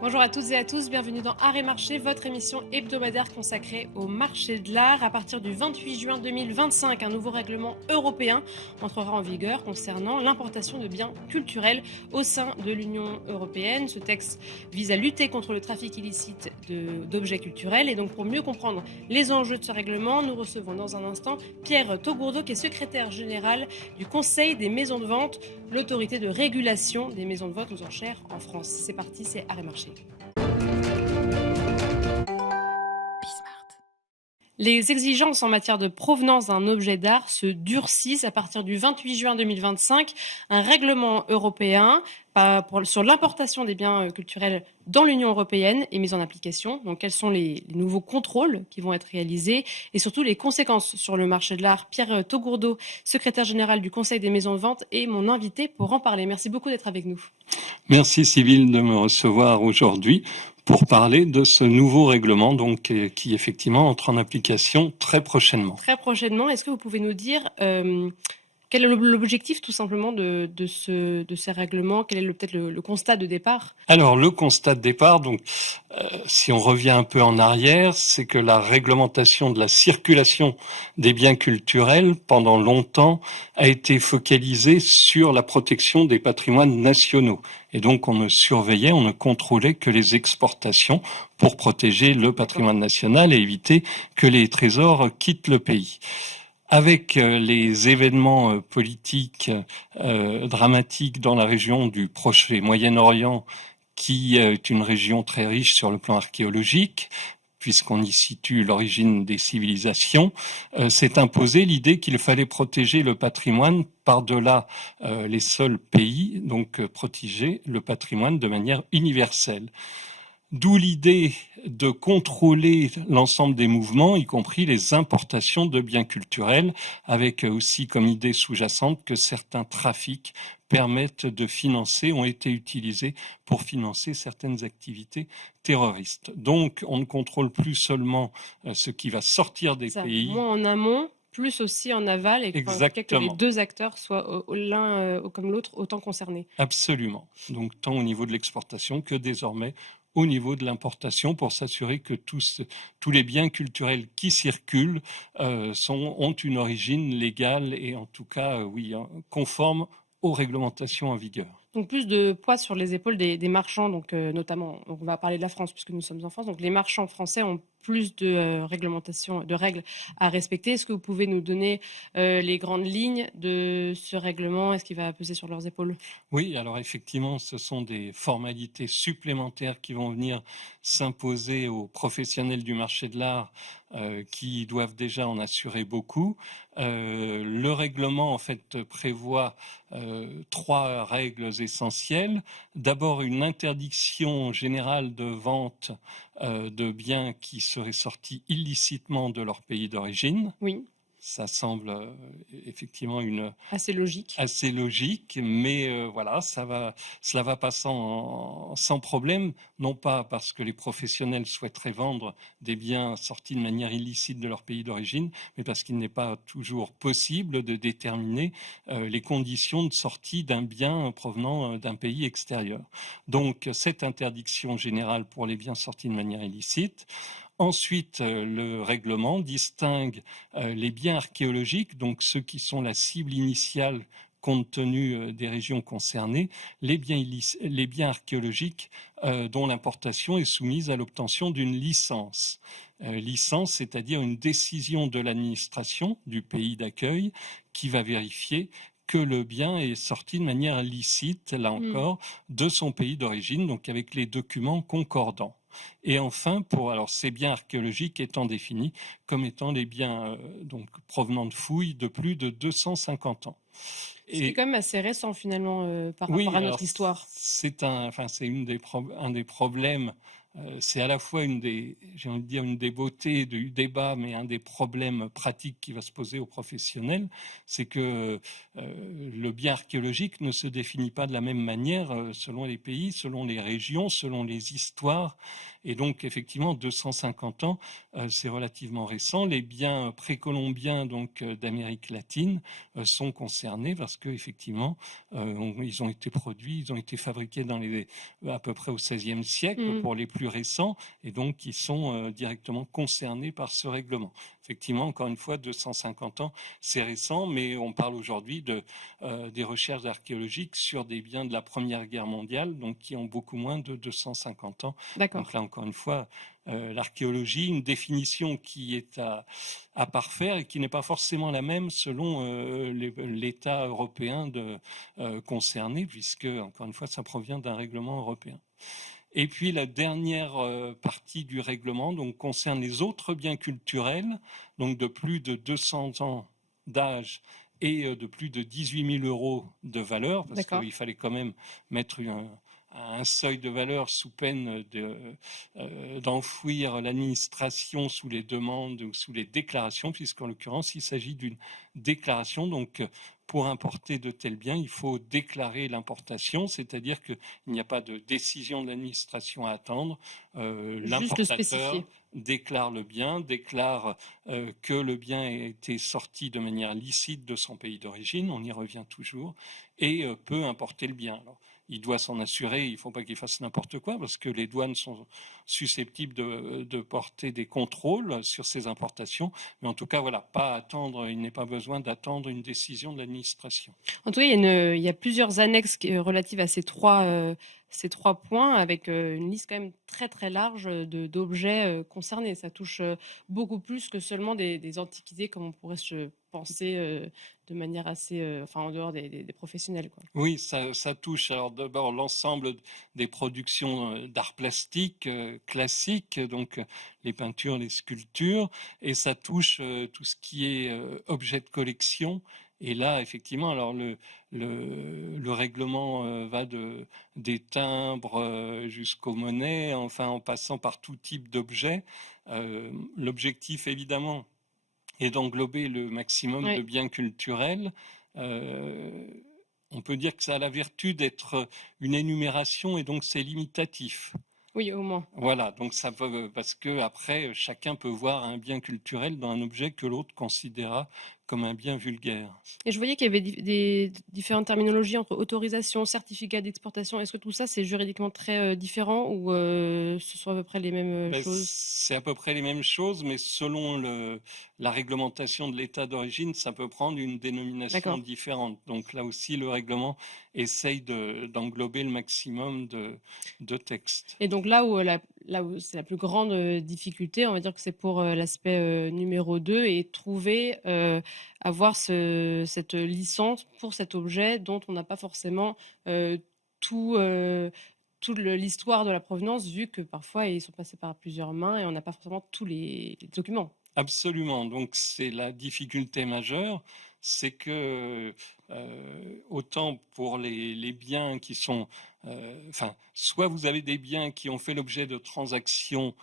Bonjour à toutes et à tous, bienvenue dans Art et Marché, votre émission hebdomadaire consacrée au marché de l'art. À partir du 28 juin 2025, un nouveau règlement européen entrera en vigueur concernant l'importation de biens culturels au sein de l'Union européenne. Ce texte vise à lutter contre le trafic illicite d'objets culturels. Et donc pour mieux comprendre les enjeux de ce règlement, nous recevons dans un instant Pierre Taugourdeau, qui est secrétaire général du Conseil des maisons de vente, l'autorité de régulation des maisons de vente aux enchères en France. C'est parti, c'est Art et Marché. Les exigences en matière de provenance d'un objet d'art se durcissent à partir du 28 juin 2025. Un règlement européen sur l'importation des biens culturels dans l'Union européenne est mis en application. Donc, quels sont les nouveaux contrôles qui vont être réalisés et surtout les conséquences sur le marché de l'art? Pierre Taugourdeau, secrétaire général du Conseil des maisons de vente, est mon invité pour en parler. Merci beaucoup d'être avec nous. Merci Sybille de me recevoir aujourd'hui pour parler de ce nouveau règlement qui effectivement entre en application très prochainement. Très prochainement. Est-ce que vous pouvez nous dire quel est l'objectif tout simplement de ces règlements? Quel est peut-être le constat de départ? Alors le constat de départ, si on revient un peu en arrière, c'est que la réglementation de la circulation des biens culturels pendant longtemps a été focalisée sur la protection des patrimoines nationaux. Et donc on ne surveillait, on ne contrôlait que les exportations pour protéger le patrimoine national et éviter que les trésors quittent le pays. Avec les événements politiques dramatiques dans la région du Proche et Moyen-Orient, qui est une région très riche sur le plan archéologique, puisqu'on y situe l'origine des civilisations, s'est imposée l'idée qu'il fallait protéger le patrimoine par-delà les seuls pays, donc protéger le patrimoine de manière universelle. D'où l'idée de contrôler l'ensemble des mouvements, y compris les importations de biens culturels, avec aussi comme idée sous-jacente que certains trafics ont été utilisés pour financer certaines activités terroristes. Donc, on ne contrôle plus seulement ce qui va sortir des pays. Moins en amont, plus aussi en aval, et que les deux acteurs soient l'un comme l'autre autant concernés. Absolument. Donc, tant au niveau de l'exportation que désormais au niveau de l'importation, pour s'assurer que tous les biens culturels qui circulent ont une origine légale et en tout cas, conforme aux réglementations en vigueur. Donc plus de poids sur les épaules des marchands, notamment, on va parler de la France puisque nous sommes en France, donc les marchands français ont plus de réglementations, de règles à respecter. Est-ce que vous pouvez nous donner les grandes lignes de ce règlement? Est-ce qu'il va peser sur leurs épaules? Oui, alors effectivement, ce sont des formalités supplémentaires qui vont venir s'imposer aux professionnels du marché de l'art qui doivent déjà en assurer beaucoup. Le règlement, en fait, prévoit 3 règles essentielles. D'abord, une interdiction générale de vente de biens qui seraient sortis illicitement de leur pays d'origine. Oui. Ça semble effectivement assez logique, mais cela va pas sans problème, non pas parce que les professionnels souhaiteraient vendre des biens sortis de manière illicite de leur pays d'origine, mais parce qu'il n'est pas toujours possible de déterminer les conditions de sortie d'un bien provenant d'un pays extérieur. Donc cette interdiction générale pour les biens sortis de manière illicite. Ensuite, le règlement distingue les biens archéologiques, donc ceux qui sont la cible initiale compte tenu des régions concernées, les biens archéologiques dont l'importation est soumise à l'obtention d'une licence. Licence, c'est-à-dire une décision de l'administration du pays d'accueil qui va vérifier que le bien est sorti de manière licite, là encore, de son pays d'origine, donc avec les documents concordants. Et enfin, ces biens archéologiques étant définis comme étant les biens provenant de fouilles de plus de 250 ans. C'est quand même assez récent finalement par rapport à notre histoire. C'est un des problèmes c'est à la fois j'ai envie de dire une des beautés du débat, mais un des problèmes pratiques qui va se poser aux professionnels, c'est que le bien archéologique ne se définit pas de la même manière selon les pays, selon les régions, selon les histoires. Et donc, effectivement, 250 ans, c'est relativement récent. Les biens précolombiens, donc d'Amérique latine, sont concernés parce que, effectivement, ils ont été produits, ils ont été fabriqués à peu près au XVIe siècle pour les plus récents, et donc ils sont directement concernés par ce règlement. Effectivement, encore une fois, 250 ans, c'est récent, mais on parle aujourd'hui des recherches archéologiques sur des biens de la Première Guerre mondiale, donc qui ont beaucoup moins de 250 ans. D'accord. Donc là, encore une fois, l'archéologie, une définition qui est à parfaire et qui n'est pas forcément la même selon l'État européen concerné, puisque, encore une fois, ça provient d'un règlement européen. Et puis la dernière partie du règlement donc concerne les autres biens culturels, donc de plus de 200 ans d'âge et de plus de 18 000 euros de valeur, parce qu'il fallait quand même mettre un seuil de valeur sous peine d'enfouir l'administration sous les demandes ou sous les déclarations, puisqu'en l'occurrence, il s'agit d'une déclaration. Donc, pour importer de tels biens, il faut déclarer l'importation, c'est-à-dire qu'il n'y a pas de décision de l'administration à attendre. L'importateur déclare le bien, déclare que le bien a été sorti de manière licite de son pays d'origine, on y revient toujours, et peut importer le bien. Alors, il doit s'en assurer, il ne faut pas qu'il fasse n'importe quoi, parce que les douanes sont susceptibles de porter des contrôles sur ces importations. Mais en tout cas, voilà, pas attendre, il n'est pas besoin d'attendre une décision de l'administration. En tout cas, il y a plusieurs annexes relatives à ces trois points, avec une liste quand même très très large d'objets concernés. Ça touche beaucoup plus que seulement des antiquités, comme on pourrait se penser de manière assez, en dehors des professionnels, quoi. Oui, ça touche alors d'abord l'ensemble des productions d'art plastique classiques, donc les peintures, les sculptures, et ça touche tout ce qui est objet de collection. Et là, effectivement, alors le règlement va des timbres jusqu'aux monnaies, enfin en passant par tout type d'objets. L'objectif, évidemment, est d'englober le maximum de biens culturels. On peut dire que ça a la vertu d'être une énumération et donc c'est limitatif. Oui, au moins. Voilà, donc ça peut, parce que après chacun peut voir un bien culturel dans un objet que l'autre considéra comme un bien vulgaire. Et je voyais qu'il y avait des différentes terminologies entre autorisation, certificat d'exportation. Est-ce que tout ça, c'est juridiquement très différent ou ce sont à peu près les mêmes choses? C'est à peu près les mêmes choses, mais selon la réglementation de l'État d'origine, ça peut prendre une dénomination différente. Donc là aussi, le règlement essaye d'englober le maximum de textes. Et donc là où c'est la plus grande difficulté, on va dire que c'est pour l'aspect numéro 2 et trouver, avoir cette licence pour cet objet dont on n'a pas forcément toute l'histoire de la provenance, vu que parfois ils sont passés par plusieurs mains et on n'a pas forcément tous les documents. Absolument. Donc c'est la difficulté majeure, c'est que autant pour les biens qui sont, soit vous avez des biens qui ont fait l'objet de transactions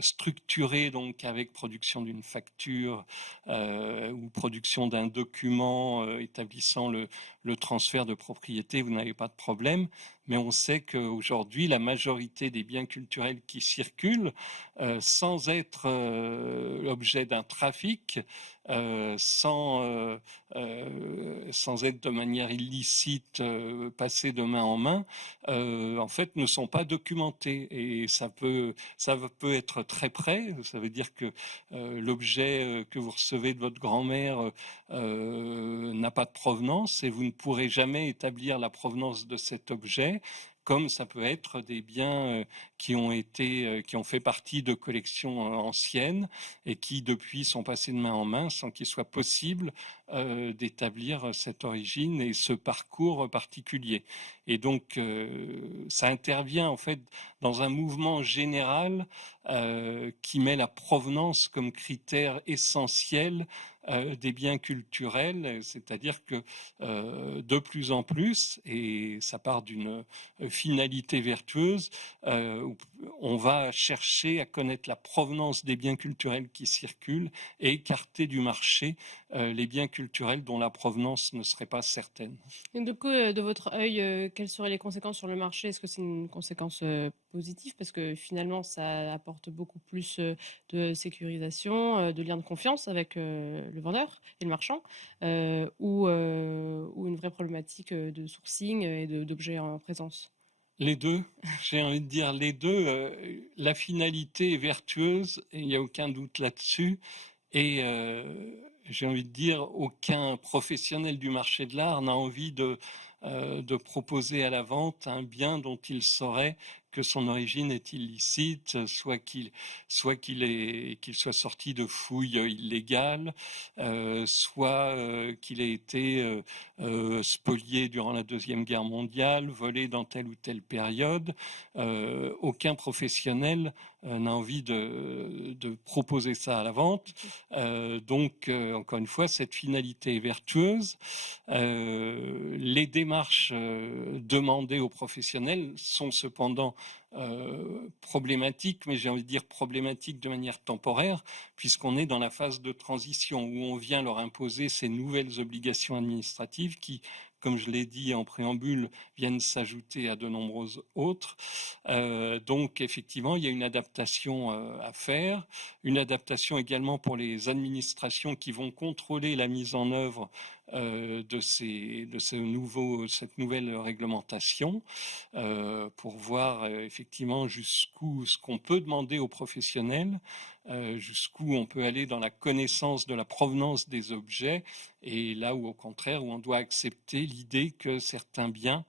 structurées, donc avec production d'une facture ou production d'un document établissant le transfert de propriété, vous n'avez pas de problème. Mais on sait qu'aujourd'hui, la majorité des biens culturels qui circulent, sans être l'objet d'un trafic, sans être de manière illicite passés de main en main, en fait, ne sont pas documentés. Et ça peut être très près. Ça veut dire que l'objet que vous recevez de votre grand-mère n'a pas de provenance et vous ne pourrez jamais établir la provenance de cet objet, comme ça peut être des biens qui ont fait partie de collections anciennes et qui depuis sont passés de main en main sans qu'il soit possible d'établir cette origine et ce parcours particulier. Et donc, ça intervient en fait dans un mouvement général qui met la provenance comme critère essentiel des biens culturels, c'est-à-dire que de plus en plus, et ça part d'une finalité vertueuse, on va chercher à connaître la provenance des biens culturels qui circulent et écarter du marché les biens culturels dont la provenance ne serait pas certaine. Et du coup, de votre œil, quelles seraient les conséquences sur le marché? Est-ce que c'est une conséquence, positive? Parce que finalement, ça apporte beaucoup plus, de sécurisation, de lien de confiance avec, le vendeur et le marchand, ou une vraie problématique, de sourcing et d'objets en présence? Les deux, j'ai envie de dire les deux. La finalité est vertueuse, et il n'y a aucun doute là-dessus. Et j'ai envie de dire, aucun professionnel du marché de l'art n'a envie de proposer à la vente un bien dont il saurait que son origine est illicite, soit qu'il soit sorti de fouilles illégales, soit qu'il ait été spolié durant la Deuxième Guerre mondiale, volé dans telle ou telle période. Aucun professionnel n'a envie de proposer ça à la vente. Donc, encore une fois, cette finalité est vertueuse. Les démarches demandées aux professionnels sont cependant problématiques, mais j'ai envie de dire problématiques de manière temporaire, puisqu'on est dans la phase de transition où on vient leur imposer ces nouvelles obligations administratives qui, comme je l'ai dit en préambule, viennent s'ajouter à de nombreuses autres. Donc effectivement, il y a une adaptation à faire, une adaptation également pour les administrations qui vont contrôler la mise en œuvre cette nouvelle réglementation, pour voir effectivement jusqu'où ce qu'on peut demander aux professionnels, jusqu'où on peut aller dans la connaissance de la provenance des objets, et là où au contraire où on doit accepter l'idée que certains biens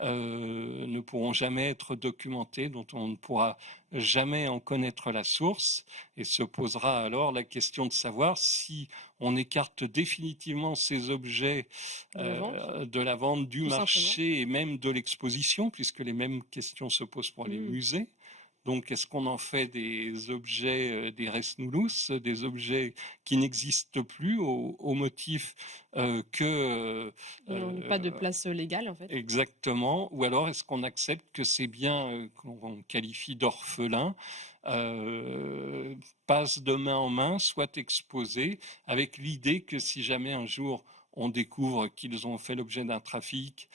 ne pourront jamais être documentés, dont on ne pourra jamais en connaître la source, et se posera alors la question de savoir si on écarte définitivement ces objets de la vente, du Tout marché et même de l'exposition, puisque les mêmes questions se posent pour les musées. Donc, est-ce qu'on en fait des objets, des res nullus, des objets qui n'existent plus au motif que... Ils n'ont pas de place légale, en fait. Exactement. Ou alors, est-ce qu'on accepte que ces biens qu'on qualifie d'orphelins passent de main en main, soient exposés, avec l'idée que si jamais un jour on découvre qu'ils ont fait l'objet d'un trafic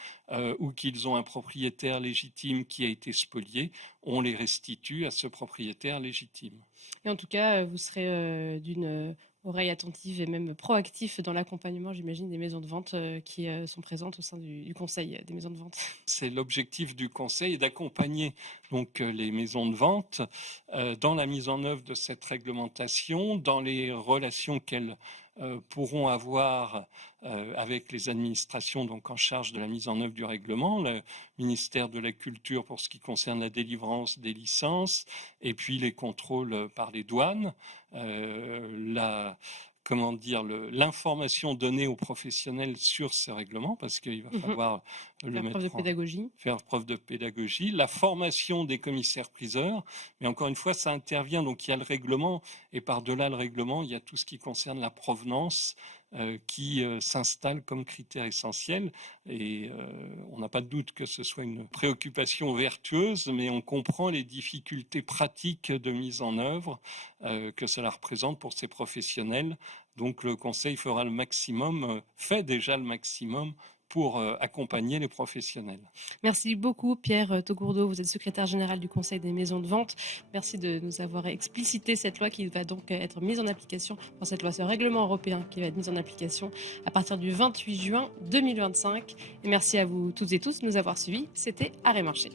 ou qu'ils ont un propriétaire légitime qui a été spolié, on les restitue à ce propriétaire légitime. Et en tout cas, vous serez d'une oreille attentive et même proactif dans l'accompagnement, j'imagine, des maisons de vente qui sont présentes au sein du conseil des maisons de vente. C'est l'objectif du conseil, d'accompagner donc les maisons de vente dans la mise en œuvre de cette réglementation, dans les relations qu'elles pourront avoir avec les administrations donc en charge de la mise en œuvre du règlement, le ministère de la Culture pour ce qui concerne la délivrance des licences, et puis les contrôles par les douanes, l'information donnée aux professionnels sur ces règlements, parce qu'il va falloir faire preuve de pédagogie, la formation des commissaires-priseurs, mais encore une fois, ça intervient, donc il y a le règlement, et par-delà le règlement, il y a tout ce qui concerne la provenance, qui s'installe comme critère essentiel, et on n'a pas de doute que ce soit une préoccupation vertueuse, mais on comprend les difficultés pratiques de mise en œuvre que cela représente pour ces professionnels. Donc le Conseil fera le maximum, fait déjà le maximum pour accompagner les professionnels. Merci beaucoup Pierre Taugourdeau, vous êtes secrétaire général du Conseil des maisons de vente. Merci de nous avoir explicité cette loi qui va donc être mise en application, cette loi, ce règlement européen qui va être mis en application à partir du 28 juin 2025. Et merci à vous toutes et tous de nous avoir suivis. C'était Arrêt Marché.